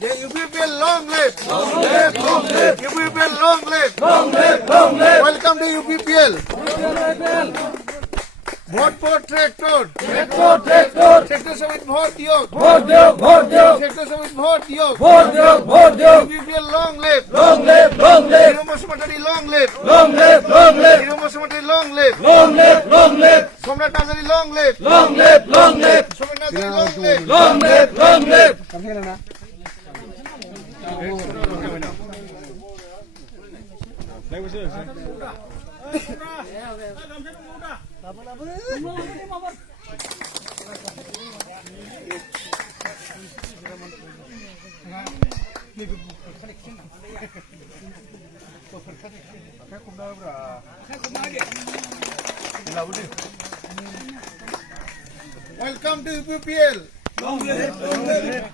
UPPL long live! Long live! Long live! UPPL long live! Long live! Long live! Welcome to UPPL! Vote for tractor tractor tractor tractor সমিতি vote দিও vote দিও vote দিও tractor সমিতি vote দিও vote দিও vote দিও UPPL long live! Long live! Long live! হিরোমসমাটারি long live! Long live! Long live! হিরোমসমাটারি long live! Long live! Long live! সম্রাট নাজারি long live! Long live! Long live! সম্রাট নাজারি long live! Long live! Long live! কামছেন না Welcome to UPPL. Long live, long live.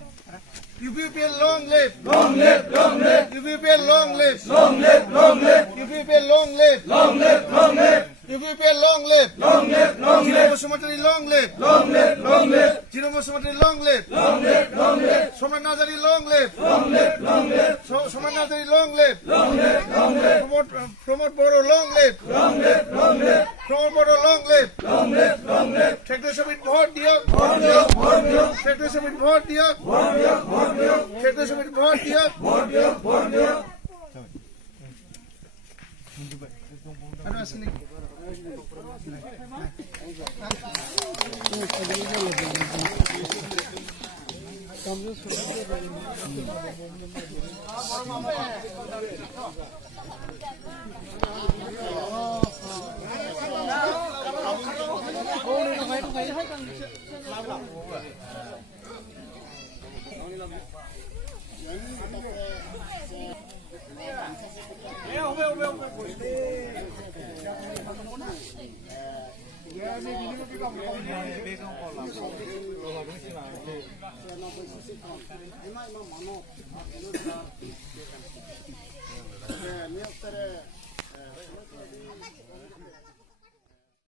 UPPL long live. Long live, long live. UPPL long live. Long live, long live. UPPL long live. Long live, long live. UPPL long live. Long live, long live. হিরোমসমাটারি long live. Long live, long live. হিরোমসমাটারি long live. Long live, long live. সম্রাট নাজারি long live. Long live, long live. সম্রাট নাজারি long live. Long live, long live. Pramod বড় long live. Long live, long live. Pramod বড় long live. Long live, long live. Tractor সমিতি vote দিও vote দিও vote দিও tractor সমিতি vote দিও ভোট দিও ভোট দিও ট্রাক্টর সমিতি ভোট দিও ভোট দিও ভোট দিও আরে আসেনি